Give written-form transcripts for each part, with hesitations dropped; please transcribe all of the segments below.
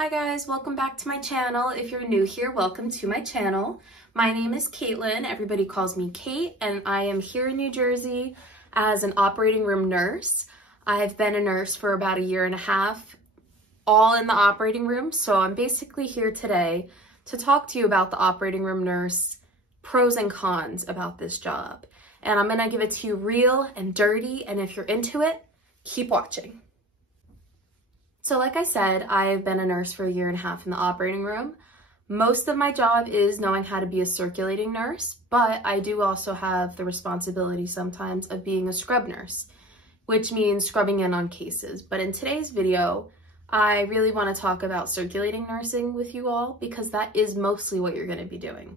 Hi guys, welcome back to my channel. If you're new here, welcome to my channel. My name is Caitlin, everybody calls me Kate, and I am here in New Jersey as an operating room nurse. I've been a nurse for about a year and a half, all in the operating room, so I'm basically here today to talk to you about the operating room nurse, pros and cons about this job. And I'm gonna give it to you real and dirty, and if you're into it, keep watching. So like I said, I've been a nurse for a year and a half in the operating room. Most of my job is knowing how to be a circulating nurse, but I do also have the responsibility sometimes of being a scrub nurse, which means scrubbing in on cases. But in today's video, I really want to talk about circulating nursing with you all because that is mostly what you're going to be doing.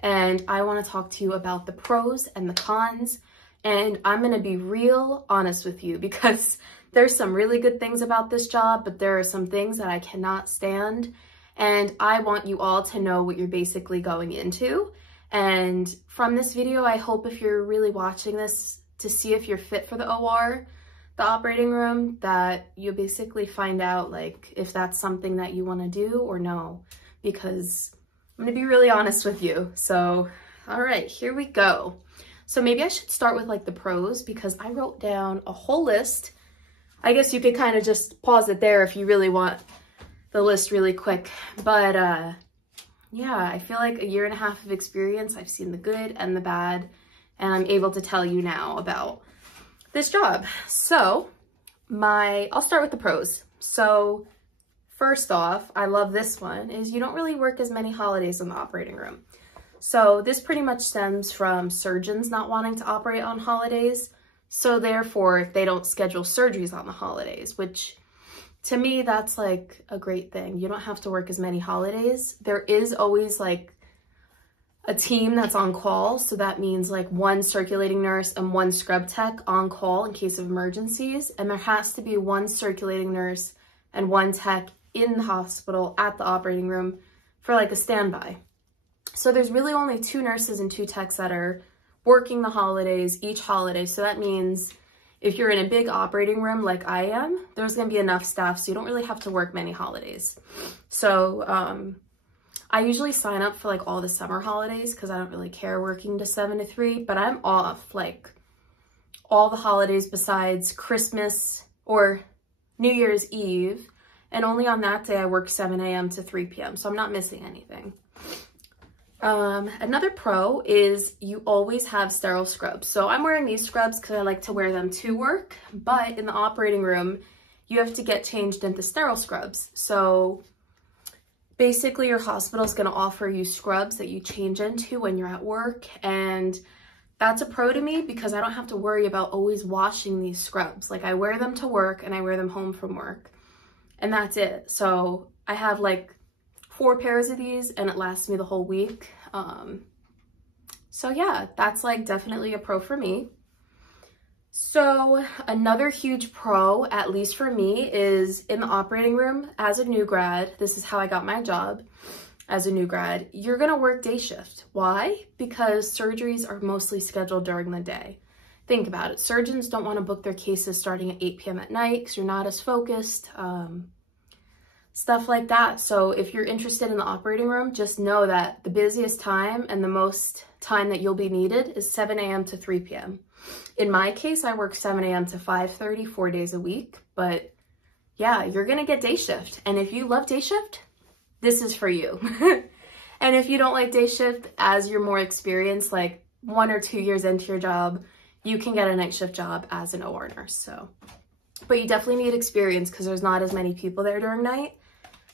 And I want to talk to you about the pros and the cons, and I'm going to be real honest with you because there's some really good things about this job, but there are some things that I cannot stand. And I want you all to know what you're basically going into. And from this video, I hope if you're really watching this to see if you're fit for the OR, the operating room, that you basically find out like if that's something that you want to do or no, because I'm going to be really honest with you. So, all right, here we go. So maybe I should start with like the pros because I wrote down a whole list. I guess you could kind of just pause it there if you really want the list really quick. But yeah, I feel like a year and a half of experience, I've seen the good and the bad, and I'm able to tell you now about this job. So I'll start with the pros. So first off, I love this one, is you don't really work as many holidays in the operating room. So this pretty much stems from surgeons not wanting to operate on holidays. So therefore, they don't schedule surgeries on the holidays, which to me, that's like a great thing. You don't have to work as many holidays. There is always like a team that's on call. So that means like one circulating nurse and one scrub tech on call in case of emergencies. And there has to be one circulating nurse and one tech in the hospital at the operating room for like a standby. So there's really only 2 nurses and 2 techs that are working the holidays each holiday. So that means if you're in a big operating room like I am, there's going to be enough staff so you don't really have to work many holidays. So I usually sign up for like all the summer holidays because I don't really care working to 7 to 3, but I'm off like all the holidays besides Christmas or New Year's Eve, and only on that day I work 7 a.m. to 3 p.m. so I'm not missing anything. Another pro is you always have sterile scrubs. So I'm wearing these scrubs because I like to wear them to work, but in the operating room, you have to get changed into sterile scrubs. So basically your hospital is going to offer you scrubs that you change into when you're at work. And that's a pro to me because I don't have to worry about always washing these scrubs. Like I wear them to work and I wear them home from work, and that's it. So I have like 4 pairs of these and it lasts me the whole week. So yeah, that's like definitely a pro for me. So another huge pro, at least for me, is in the operating room as a new grad. This is how I got my job as a new grad. You're gonna work day shift. Why? Because surgeries are mostly scheduled during the day. Think about it. Surgeons don't want to book their cases starting at 8 p.m. at night because you're not as focused. Stuff like that. So if you're interested in the operating room, just know that the busiest time and the most time that you'll be needed is 7 a.m. to 3 p.m. In my case, I work 7 a.m. to 5:30, 4 days a week. But yeah, you're going to get day shift. And if you love day shift, this is for you. And if you don't like day shift, as you're more experienced, like 1 or 2 years into your job, you can get a night shift job as an OR nurse. So, but you definitely need experience because there's not as many people there during night.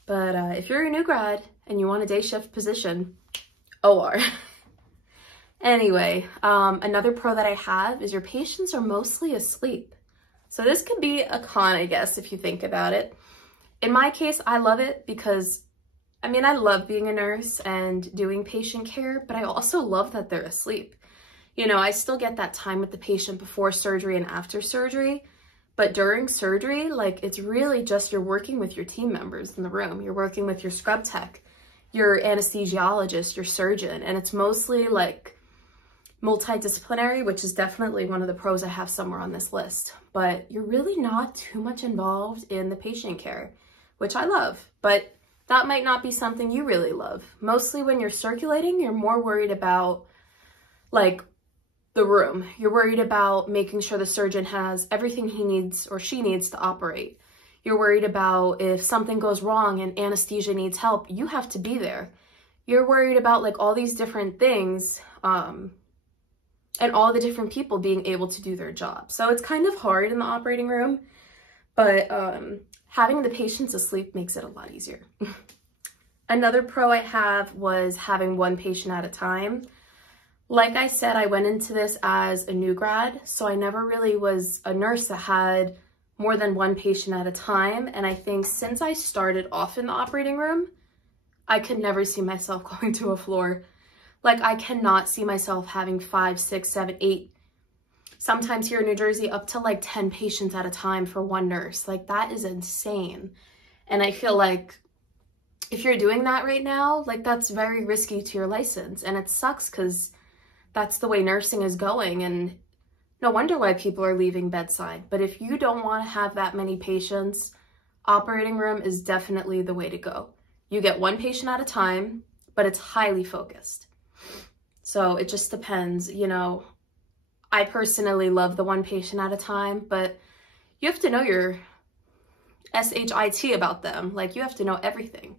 But if you're a new grad and you want a day shift position, OR. Anyway, another pro that I have is your patients are mostly asleep. So this could be a con, I guess, if you think about it. In my case, I love it because, I mean, I love being a nurse and doing patient care, but I also love that they're asleep. You know, I still get that time with the patient before surgery and after surgery. But during surgery, like it's really just you're working with your team members in the room. You're working with your scrub tech, your anesthesiologist, your surgeon, and it's mostly like multidisciplinary, which is definitely one of the pros I have somewhere on this list. But you're really not too much involved in the patient care, which I love. But that might not be something you really love. Mostly when you're circulating, you're more worried about like the room. You're worried about making sure the surgeon has everything he needs or she needs to operate. You're worried about if something goes wrong and anesthesia needs help, you have to be there. You're worried about like all these different things, and all the different people being able to do their job. So it's kind of hard in the operating room, but having the patients asleep makes it a lot easier. Another pro I have was having one patient at a time. Like I said, I went into this as a new grad, so I never really was a nurse that had more than one patient at a time. And I think since I started off in the operating room, I could never see myself going to a floor. Like I cannot see myself having 5, 6, 7, 8, sometimes here in New Jersey, up to like 10 patients at a time for one nurse. Like that is insane. And I feel like if you're doing that right now, like that's very risky to your license. And it sucks because that's the way nursing is going. And no wonder why people are leaving bedside. But if you don't want to have that many patients, operating room is definitely the way to go. You get one patient at a time, but it's highly focused. So it just depends, you know. I personally love the one patient at a time, but you have to know your SHIT about them. Like you have to know everything.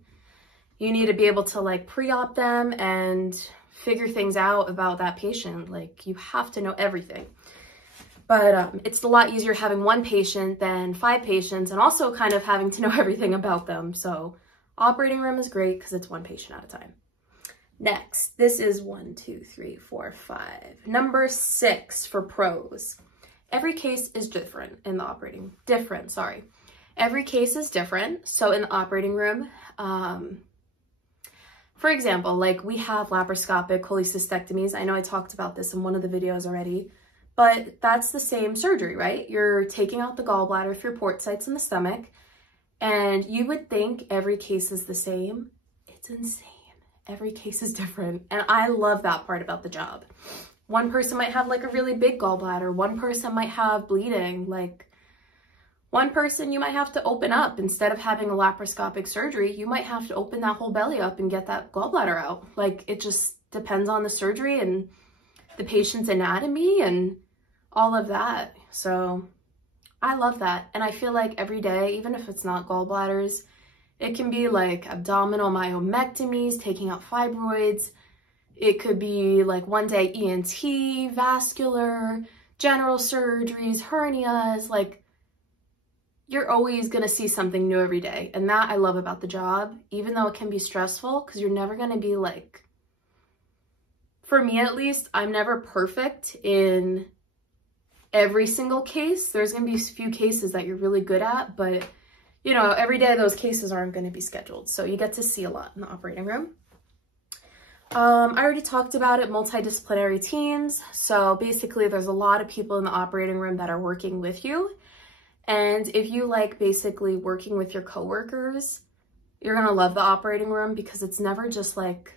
You need to be able to like pre-op them and figure things out about that patient. Like you have to know everything. But it's a lot easier having one patient than 5 patients and also kind of having to know everything about them. So operating room is great because it's one patient at a time. Next, this is 1, 2, 3, 4, 5. Number 6 for pros. Every case is different in the operating, Every case is different. So in the operating room, for example, like we have laparoscopic cholecystectomies. I know I talked about this in one of the videos already, but that's the same surgery, right? You're taking out the gallbladder through port sites in the stomach, and you would think every case is the same. It's insane. Every case is different. And I love that part about the job. One person might have like a really big gallbladder. One person might have bleeding. Like one person you might have to open up instead of having a laparoscopic surgery. You might have to open that whole belly up and get that gallbladder out. Like it just depends on the surgery and the patient's anatomy and all of that. So I love that. And I feel like every day, even if it's not gallbladders, it can be like abdominal myomectomies, taking out fibroids. It could be like one day ENT, vascular, general surgeries, hernias. Like you're always going to see something new every day. And that I love about the job, even though it can be stressful because you're never going to be like, for me at least, I'm never perfect in every single case. There's going to be a few cases that you're really good at, but you know, every day those cases aren't going to be scheduled. So you get to see a lot in the operating room. I already talked about it, multidisciplinary teams. So basically there's a lot of people in the operating room that are working with you. And if you like basically working with your coworkers, you're going to love the operating room because it's never just like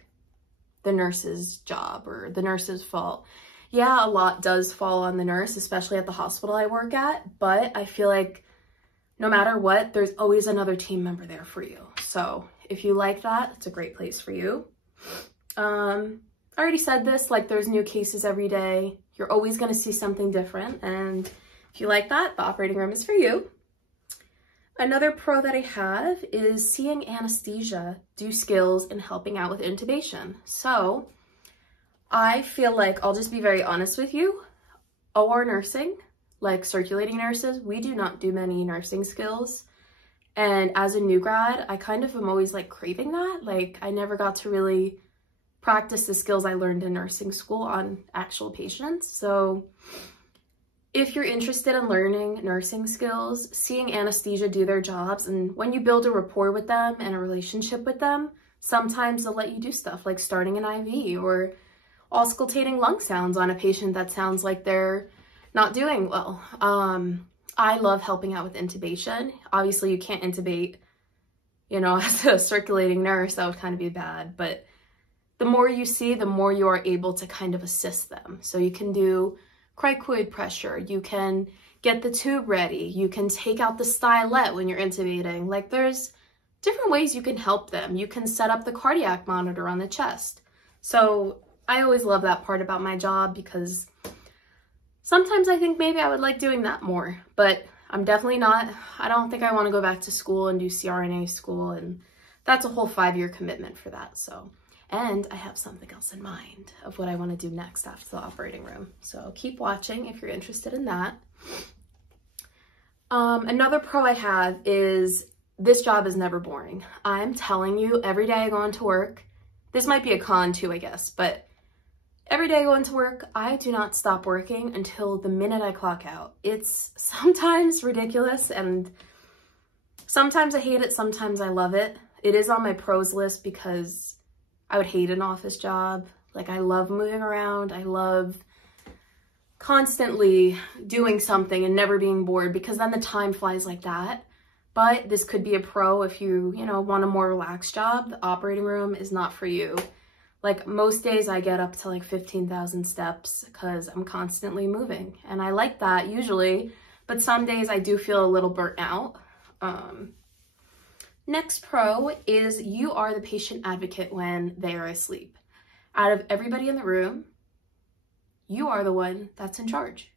the nurse's job or the nurse's fault. Yeah, a lot does fall on the nurse, especially at the hospital I work at, but I feel like no matter what, there's always another team member there for you. So if you like that, it's a great place for you. I already said this, like there's new cases every day. You're always going to see something different. And if you like that, the operating room is for you. Another pro that I have is seeing anesthesia do skills in helping out with intubation. So I feel like, I'll just be very honest with you, OR nursing, like circulating nurses, we do not do many nursing skills. And as a new grad, I kind of am always like craving that. Like I never got to really practice the skills I learned in nursing school on actual patients. So if you're interested in learning nursing skills, seeing anesthesia do their jobs, and when you build a rapport with them and a relationship with them, sometimes they'll let you do stuff like starting an IV or auscultating lung sounds on a patient that sounds like they're not doing well. I love helping out with intubation. Obviously you can't intubate, you know, as a circulating nurse, that would kind of be bad, but the more you see, the more you are able to kind of assist them. So you can do cricoid pressure, you can get the tube ready, you can take out the stylet when you're intubating. Like there's different ways you can help them. You can set up the cardiac monitor on the chest. So I always love that part about my job, because sometimes I think maybe I would like doing that more, but I'm definitely not. I don't think I want to go back to school and do CRNA school, and that's a whole 5-year commitment for that. So, and I have something else in mind of what I want to do next after the operating room. So keep watching if you're interested in that. Another pro I have is this job is never boring. I'm telling you, every day I go into work, this might be a con too, I guess, but every day I go into work, I do not stop working until the minute I clock out. It's sometimes ridiculous, and sometimes I hate it, sometimes I love it. It is on my pros list because I would hate an office job. Like, I love moving around. I love constantly doing something and never being bored, because then the time flies like that. But this could be a pro if you want a more relaxed job. The operating room is not for you. Like, most days I get up to like 15,000 steps because I'm constantly moving, and I like that usually, but some days I do feel a little burnt out. Next pro is you are the patient advocate when they are asleep. Out of everybody in the room, you are the one that's in charge.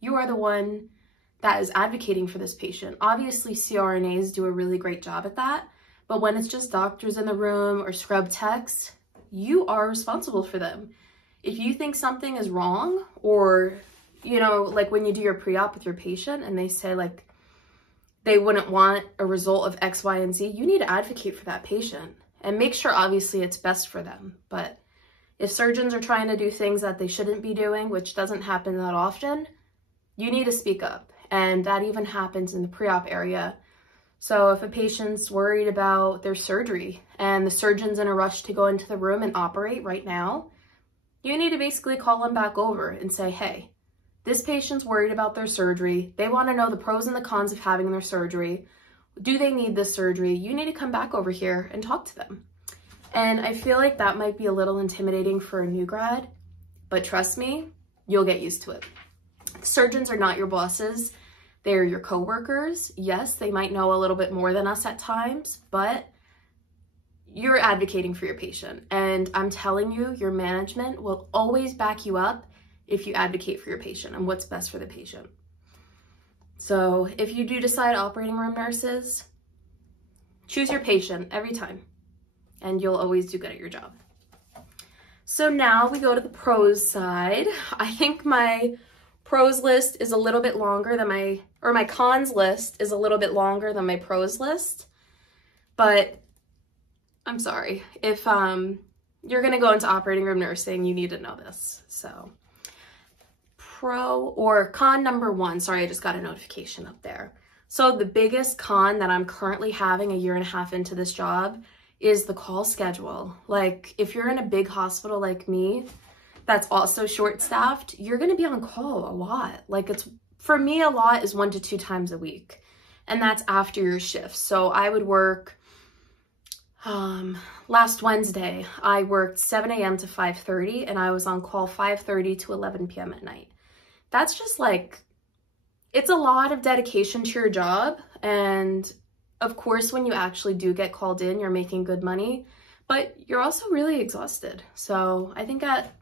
You are the one that is advocating for this patient. Obviously, CRNAs do a really great job at that, but when it's just doctors in the room or scrub techs, you are responsible for them. If you think something is wrong, or, like when you do your pre-op with your patient and they say like they wouldn't want a result of X, Y, and Z, you need to advocate for that patient and make sure obviously it's best for them. But if surgeons are trying to do things that they shouldn't be doing, which doesn't happen that often, you need to speak up. And that even happens in the pre-op area. So if a patient's worried about their surgery and the surgeon's in a rush to go into the room and operate right now, you need to basically call them back over and say, hey, this patient's worried about their surgery. They want to know the pros and the cons of having their surgery. Do they need this surgery? You need to come back over here and talk to them. And I feel like that might be a little intimidating for a new grad, but trust me, you'll get used to it. Surgeons are not your bosses. They're your coworkers. Yes, they might know a little bit more than us at times, but you're advocating for your patient. And I'm telling you, your management will always back you up if you advocate for your patient and what's best for the patient. So if you do decide operating room nurses, choose your patient every time, and you'll always do good at your job. So now we go to the pros side. I think my pros list is a little bit longer than my cons list is a little bit longer than my pros list, but I'm sorry. If you're gonna go into operating room nursing, you need to know this. So pro or con number 1, sorry, I just got a notification up there. So the biggest con that I'm currently having a 1.5 years into this job is the call schedule. Like, if you're in a big hospital like me, that's also short-staffed, you're gonna be on call a lot. Like, it's, for me, a lot is 1 to 2 times a week, and that's after your shift. So I would work, last Wednesday, I worked 7 a.m. to 5:30, and I was on call 5:30 to 11 p.m. at night. That's just like, it's a lot of dedication to your job, and of course, when you actually do get called in, you're making good money, but you're also really exhausted. So I think at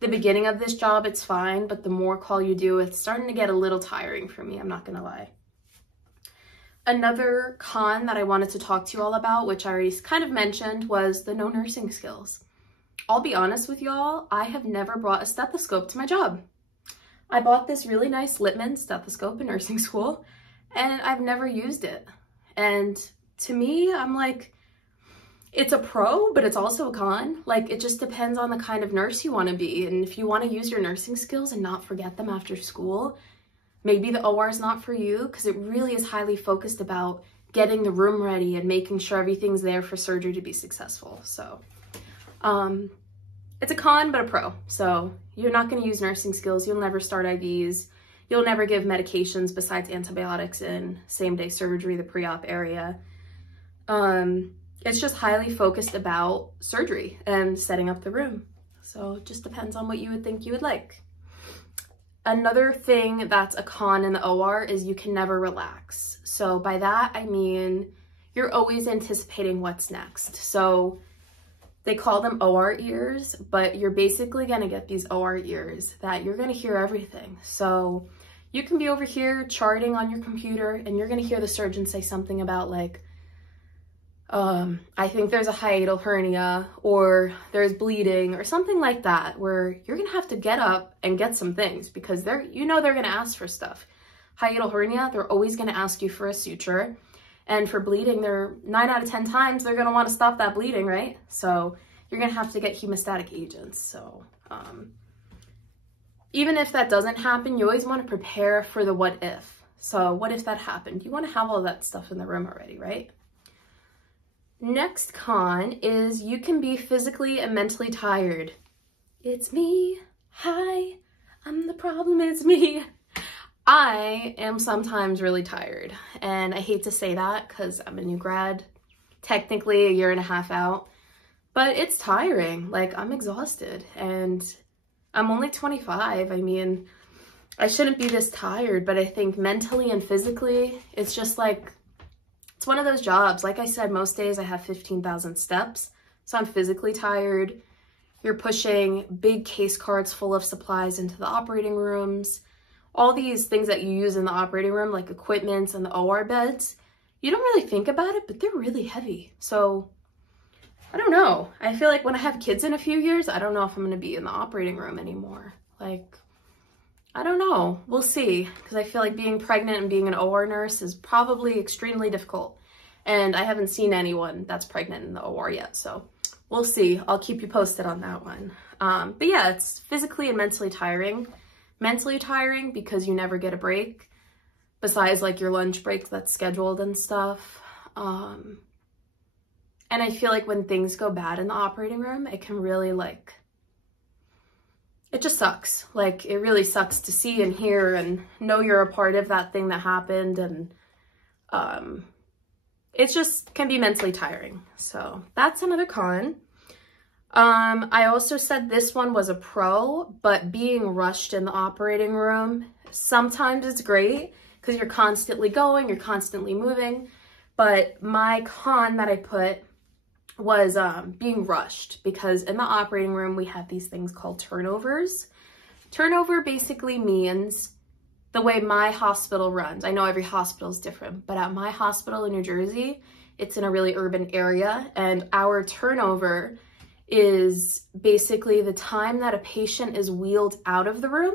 the beginning of this job, it's fine, but the more call you do, it's starting to get a little tiring for me, I'm not gonna lie. Another con that I wanted to talk to you all about, which I already kind of mentioned, was the no nursing skills. I'll be honest with y'all, I have never brought a stethoscope to my job. I bought this really nice Littmann stethoscope in nursing school, and I've never used it. And to me, I'm like, it's a pro, but it's also a con. Like, it just depends on the kind of nurse you want to be. And if you want to use your nursing skills and not forget them after school, maybe the OR is not for you, because it really is highly focused about getting the room ready and making sure everything's there for surgery to be successful. So it's a con, but a pro. So you're not going to use nursing skills. You'll never start IVs. You'll never give medications besides antibiotics in same-day surgery, the pre-op area. It's just highly focused about surgery and setting up the room. So it just depends on what you would think you would like. Another thing that's a con in the OR is you can never relax. So by that, I mean, you're always anticipating what's next. So they call them OR ears, but you're basically gonna get these OR ears that you're gonna hear everything. So you can be over here charting on your computer and you're gonna hear the surgeon say something about like, I think there's a hiatal hernia or there's bleeding or something like that, where you're gonna have to get up and get some things because they're gonna ask for stuff. Hiatal hernia, they're always gonna ask you for a suture. And for bleeding, they're 9 out of 10 times, they're gonna wanna stop that bleeding, right? So you're gonna have to get hemostatic agents. So even if that doesn't happen, you always wanna prepare for the what if. So what if that happened? You wanna have all that stuff in the room already, right? Next con is you can be physically and mentally tired. It's me. Hi, I'm the problem, it's me. I am sometimes really tired, and I hate to say that because I'm a new grad, technically a year and a half out, but it's tiring. Like, I'm exhausted and I'm only 25. I mean, I shouldn't be this tired, but I think mentally and physically, it's just like, it's one of those jobs. Like I said, most days I have 15,000 steps, so I'm physically tired. You're pushing big case carts full of supplies into the operating rooms. All these things that you use in the operating room, like equipment and the OR beds, you don't really think about it, but they're really heavy. So I don't know. I feel like when I have kids in a few years, I don't know if I'm going to be in the operating room anymore. Like, I don't know. We'll see. Because I feel like being pregnant and being an OR nurse is probably extremely difficult. And I haven't seen anyone that's pregnant in the OR yet. So we'll see. I'll keep you posted on that one. But yeah, it's physically and mentally tiring. Mentally tiring because you never get a break. Besides like your lunch break that's scheduled and stuff. And I feel like when things go bad in the operating room, it can really like, it just sucks. Like, it really sucks to see and hear and know you're a part of that thing that happened. And it just can be mentally tiring. So that's another con. I also said this one was a pro, but being rushed in the operating room, sometimes it's great because you're constantly going, you're constantly moving. But my con that I put was being rushed, because in the operating room we have these things called turnovers. Turnover basically means the way my hospital runs. I know every hospital is different, but at my hospital in New Jersey, it's in a really urban area, and our turnover is basically the time that a patient is wheeled out of the room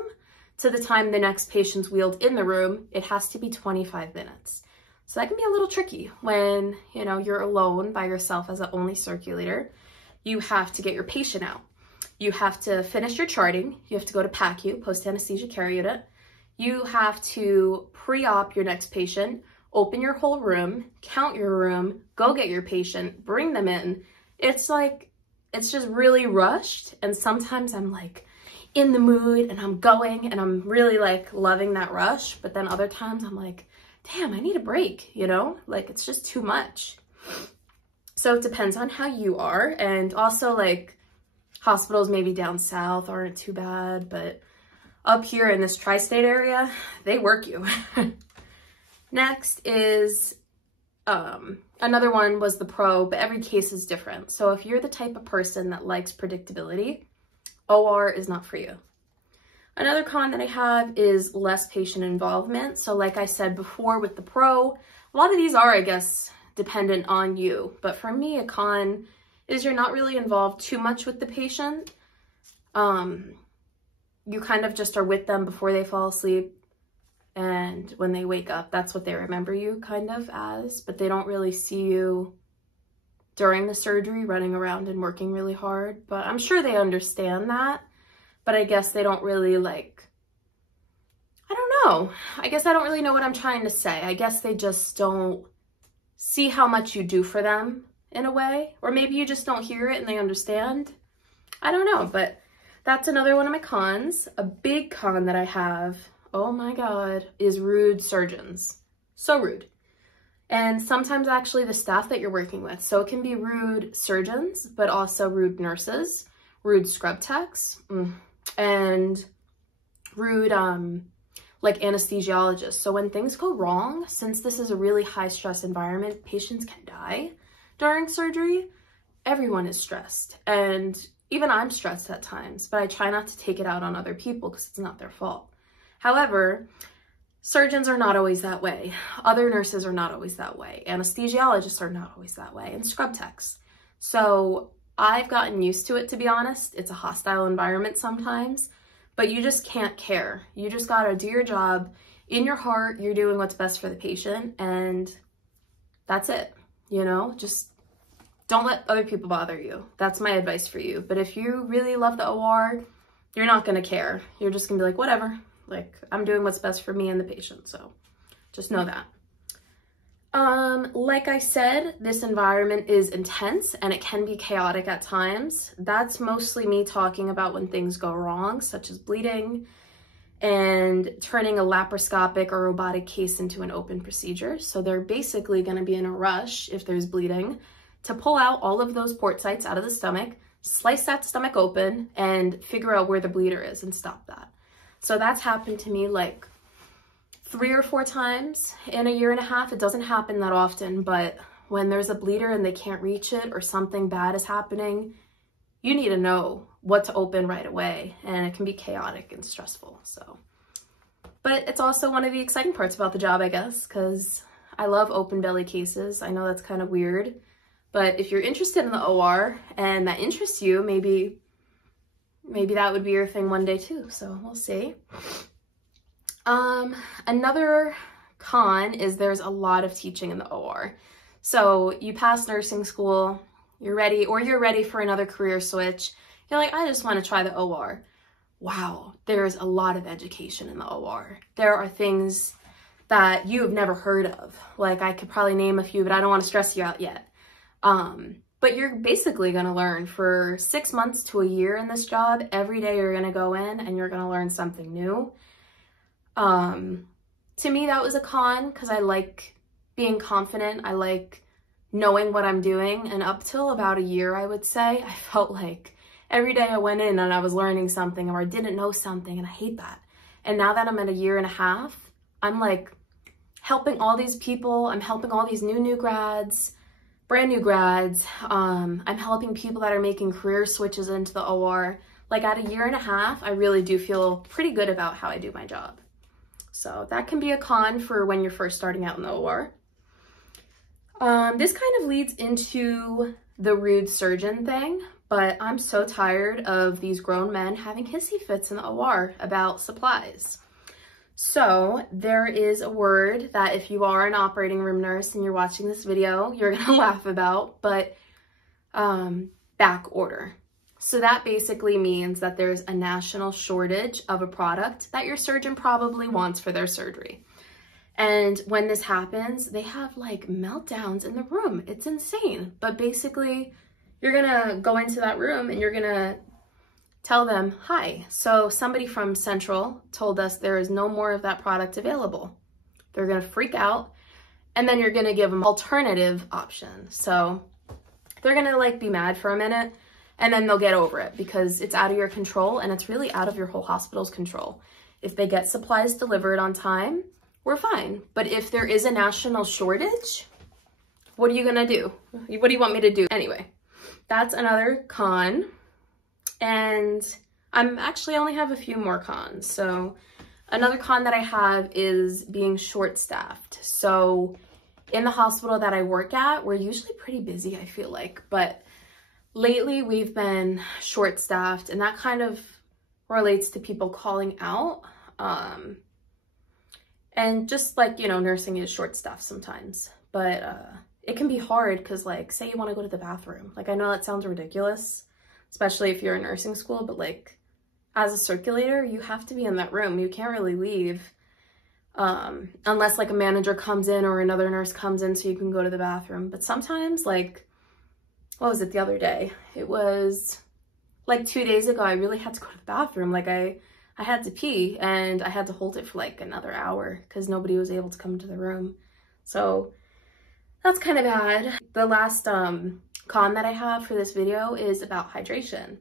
to the time the next patient's wheeled in the room. It has to be 25 minutes. So that can be a little tricky when, you know, you're alone by yourself as an only circulator. You have to get your patient out. You have to finish your charting. You have to go to PACU, post-anesthesia care unit. You have to pre-op your next patient, open your whole room, count your room, go get your patient, bring them in. It's like, it's just really rushed. And sometimes I'm like in the mood and I'm going and I'm really like loving that rush. But then other times I'm like, damn, I need a break, you know? Like, it's just too much. So it depends on how you are. And also, like, hospitals maybe down south aren't too bad, but up here in this tri-state area, they work you. Next is, another one was the pro, but every case is different. So if you're the type of person that likes predictability, OR is not for you. Another con that I have is less patient involvement. So like I said before with the pro, a lot of these are, I guess, dependent on you. But for me, a con is you're not really involved too much with the patient. You kind of just are with them before they fall asleep. And when they wake up, that's what they remember you kind of as. But they don't really see you during the surgery running around and working really hard. But I'm sure they understand that. But I guess they don't really like, I don't know. I guess I don't really know what I'm trying to say. I guess they just don't see how much you do for them in a way. Or maybe you just don't hear it and they understand. I don't know, but that's another one of my cons. A big con that I have, oh my God, is rude surgeons. So rude. And sometimes actually the staff that you're working with. So it can be rude surgeons, but also rude nurses, rude scrub techs, and rude like anesthesiologists. So when things go wrong, since this is a really high stress environment, patients can die during surgery. Everyone is stressed, and even I'm stressed at times, but I try not to take it out on other people because it's not their fault. However, surgeons are not always that way. Other nurses are not always that way. Anesthesiologists are not always that way, and scrub techs. So I've gotten used to it, to be honest. It's a hostile environment sometimes, but you just can't care. You just gotta do your job. In your heart, you're doing what's best for the patient, and that's it. You know, just don't let other people bother you. That's my advice for you. But if you really love the OR, you're not gonna care. You're just gonna be like, whatever. Like, I'm doing what's best for me and the patient, so just know that. Like I said, this environment is intense and it can be chaotic at times. That's mostly me talking about when things go wrong, such as bleeding and turning a laparoscopic or robotic case into an open procedure. So they're basically going to be in a rush if there's bleeding to pull out all of those port sites out of the stomach, slice that stomach open, and figure out where the bleeder is and stop that. So that's happened to me like 3 or 4 times in a year and a half. It doesn't happen that often, but when there's a bleeder and they can't reach it or something bad is happening, you need to know what to open right away, and it can be chaotic and stressful. So, but it's also one of the exciting parts about the job, I guess, because I love open belly cases. I know that's kind of weird, but if you're interested in the OR and that interests you, maybe that would be your thing one day too. So we'll see. Another con is there's a lot of teaching in the OR. So you pass nursing school, you're ready for another career switch. You're like, I just want to try the OR. Wow, there's a lot of education in the OR. There are things that you have never heard of. Like, I could probably name a few, but I don't want to stress you out yet. But you're basically going to learn for 6 months to a year in this job. Every day you're going to go in and you're going to learn something new. To me, that was a con because I like being confident. I like knowing what I'm doing. And up till about a year, I would say, I felt like every day I went in and I was learning something or I didn't know something, and I hate that. And now that I'm at a year and a half, I'm like helping all these people. I'm helping all these new grads, brand new grads. I'm helping people that are making career switches into the OR. Like, at a year and a half, I really do feel pretty good about how I do my job. So that can be a con for when you're first starting out in the OR. This kind of leads into the rude surgeon thing, but I'm so tired of these grown men having hissy fits in the OR about supplies. So there is a word that if you are an operating room nurse and you're watching this video, you're gonna laugh about, but back order. So that basically means that there's a national shortage of a product that your surgeon probably wants for their surgery. And when this happens, they have like meltdowns in the room. It's insane. But basically, you're gonna go into that room and you're gonna tell them, hi, so somebody from Central told us there is no more of that product available. They're gonna freak out, and then you're gonna give them alternative options. So they're gonna like be mad for a minute, and then they'll get over it because it's out of your control, and it's really out of your whole hospital's control. If they get supplies delivered on time, we're fine. But if there is a national shortage, what are you gonna do? What do you want me to do? Anyway, that's another con. And I'm actually only have a few more cons. So another con that I have is being short-staffed. So in the hospital that I work at, we're usually pretty busy, I feel like, but lately we've been short-staffed, and that kind of relates to people calling out. And just like, you know, nursing is short-staffed sometimes, but it can be hard because, like, say you want to go to the bathroom. Like, I know that sounds ridiculous, especially if you're in nursing school, but like, as a circulator, you have to be in that room. You can't really leave unless like a manager comes in or another nurse comes in so you can go to the bathroom. But sometimes, like, what was it the other day? It was like 2 days ago, I really had to go to the bathroom. Like, I had to pee, and I had to hold it for like another hour because nobody was able to come to the room. So that's kind of bad. The last con that I have for this video is about hydration.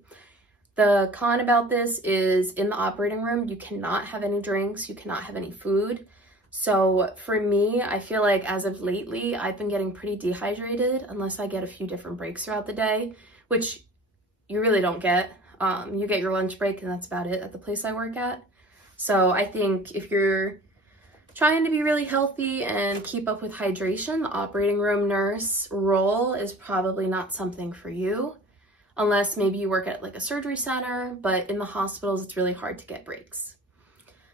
The con about this is in the operating room, you cannot have any drinks, you cannot have any food. So for me, I feel like as of lately, I've been getting pretty dehydrated unless I get a few different breaks throughout the day, which you really don't get. You get your lunch break and that's about it at the place I work at. So I think if you're trying to be really healthy and keep up with hydration, the operating room nurse role is probably not something for you, unless maybe you work at like a surgery center, but in the hospitals, it's really hard to get breaks.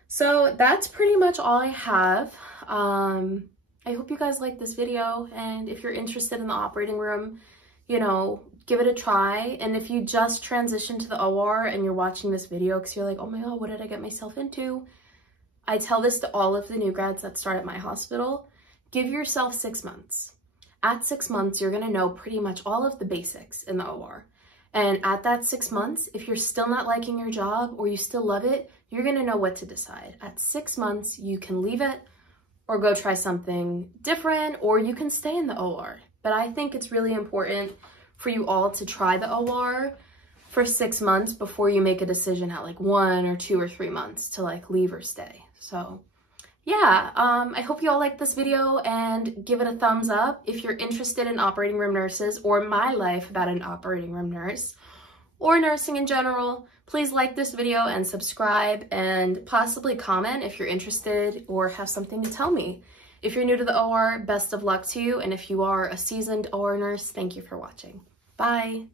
So that's pretty much all I have. I hope you guys like this video, and if you're interested in the operating room, you know, give it a try. And if you just transitioned to the OR and you're watching this video because you're like, oh my God, what did I get myself into? I tell this to all of the new grads that start at my hospital. Give yourself 6 months. At 6 months, you're gonna know pretty much all of the basics in the OR. And at that 6 months, if you're still not liking your job or you still love it, you're gonna know what to decide. At 6 months, you can leave it or go try something different, or you can stay in the OR. But I think it's really important for you all to try the OR for 6 months before you make a decision at like 1 or 2 or 3 months to like leave or stay. So yeah, I hope you all liked this video and give it a thumbs up. If you're interested in operating room nurses or my life about an operating room nurse or nursing in general, please like this video and subscribe and possibly comment if you're interested or have something to tell me. If you're new to the OR, best of luck to you. And if you are a seasoned OR nurse, thank you for watching. Bye.